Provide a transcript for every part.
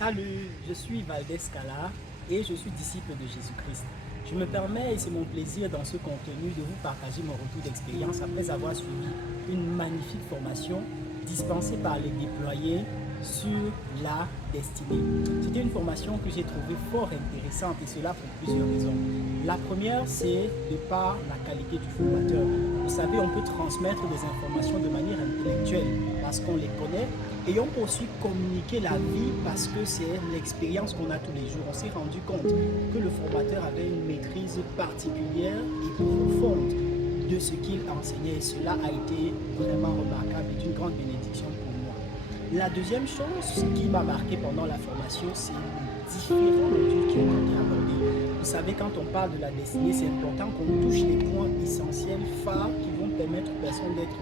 Salut, je suis Valdez Scala et je suis disciple de Jésus-Christ. Je me permets, et c'est mon plaisir dans ce contenu, de vous partager mon retour d'expérience après avoir suivi une magnifique formation dispensée par les déployés sur la destinée. C'était une formation que j'ai trouvée fort intéressante et cela pour plusieurs raisons. La première, c'est de par la qualité du formateur. Vous savez, on peut transmettre des informations de manière intellectuelle parce qu'on les connaît et on peut aussi communiquer la vie parce que c'est l'expérience qu'on a tous les jours. On s'est rendu compte que le formateur avait une maîtrise particulière et profonde de ce qu'il enseignait. Et cela a été vraiment remarquable et d'une grande bénédiction pour moi. La deuxième chose qui m'a marqué pendant la formation, c'est les différents modules qui ont été abordés. Vous savez, quand on parle de la destinée, c'est important qu'on touche les points essentiels, phares, qui vont permettre aux personnes d'être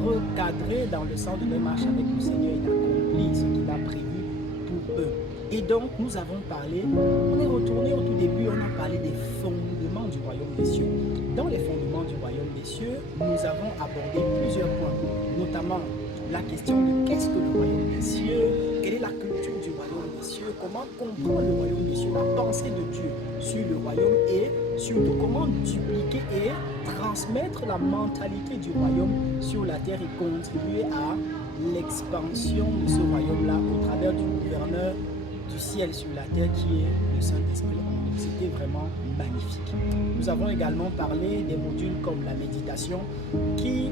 recadrées dans le sens de leur marche avec le Seigneur et d'accomplir ce qu'il a prévu pour eux. Et donc, nous avons parlé, on est retourné au tout début, on a parlé des fondements du royaume des cieux. Dans les fondements du royaume des cieux, nous avons abordé plusieurs points, notamment la question de qu'est-ce que le royaume des cieux, quelle est la culture du royaume des cieux, comment comprendre le royaume des cieux, la pensée de Dieu sur le royaume et surtout comment dupliquer et transmettre la mentalité du royaume sur la terre et contribuer à l'expansion de ce royaume-là au travers du gouverneur du ciel sur la terre qui est le Saint-Esprit. C'était vraiment magnifique. Nous avons également parlé des modules comme la méditation qui,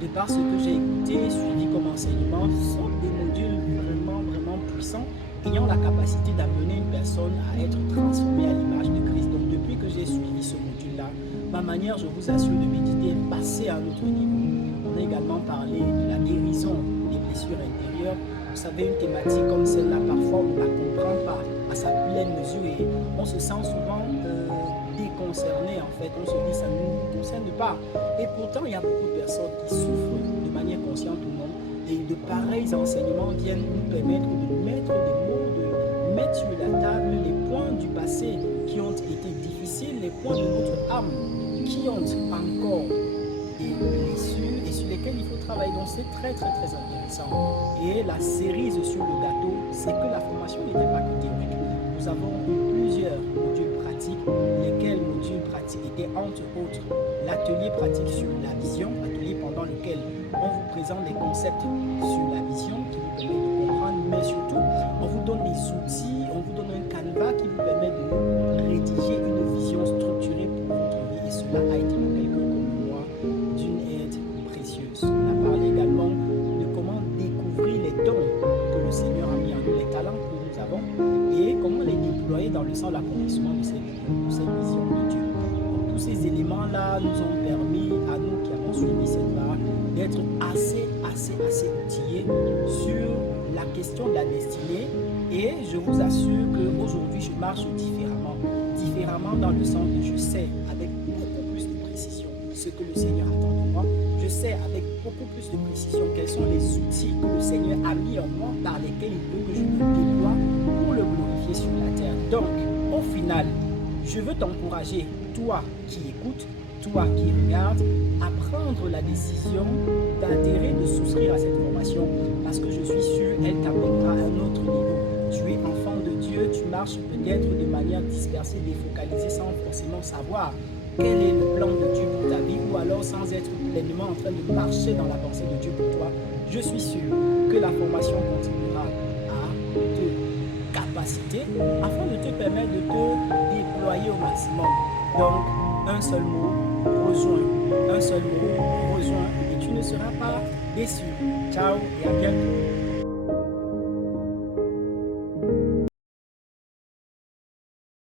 de par ce que j'ai écouté, suivi comme enseignement, sont des modules vraiment puissants, ayant la capacité d'amener une personne à être transformée à l'image de Christ. Donc depuis que j'ai suivi ce module-là, ma manière, je vous assure, de méditer est passée à un autre niveau. On a également parlé de la guérison des blessures intérieures. Vous savez, une thématique comme celle-là, parfois on ne la comprend pas à sa pleine mesure et on se sent souvent déconcerné en fait. On se dit ça ne nous concerne pas. Et pourtant, il y a beaucoup de personnes qui souffrent de manière consciente ou non. Et de pareils enseignements viennent nous permettre de mettre des mots, de mettre sur la table les points du passé qui ont été difficiles, les points de notre âme qui ont encore des blessures et sur lesquels il faut travailler. Donc c'est très intéressant. Et la cerise sur le gâteau, c'est que la formation n'était pas que théorique. Nous avons eu plusieurs modules pratiques, lesquels modules pratiques étaient entre autres l'atelier pratique sur la vision, atelier pendant lequel on vous présente des concepts sur la vision qui vous permet de comprendre, mais surtout on vous donne des outils, on vous donne un canevas qui vous permet de rédiger une vision structurée pour votre vie et cela a été pour quelqu'un comme moi d'une aide précieuse. On a parlé également de comment découvrir les dons que le Seigneur a mis en nous, les talents que nous avons et comment les déployer dans le sens de l'accomplissement de cette vision de Dieu. Donc, tous ces éléments-là nous ont permis à nous qui avons suivi cette barre d'être assez outillés sur la question de la destinée et je vous assure qu'aujourd'hui je marche différemment dans le sens que je sais avec beaucoup plus de précision ce que le Seigneur attend de moi. Je sais avec beaucoup plus de précision quels sont les outils que le Seigneur a mis en moi par lesquels il veut que je me déploie pour le glorifier sur la terre. Donc, au final, je veux t'encourager, toi qui écoutes, toi qui regardes, à prendre la décision d'adhérer, de souscrire à cette formation parce que je suis sûr qu'elle t'amènera à un autre niveau. Tu es enfant de Dieu, tu marches peut-être de manière dispersée, défocalisée sans forcément savoir quel est le plan de Dieu pour ta vie ou alors sans être pleinement en train de marcher dans la pensée de Dieu pour toi. Je suis sûr que la formation continuera à te capaciter afin de te permettre de te déployer au maximum. Donc, un seul mot, rejoins. Un seul mot, rejoins et tu ne seras pas déçu. Ciao et à bientôt.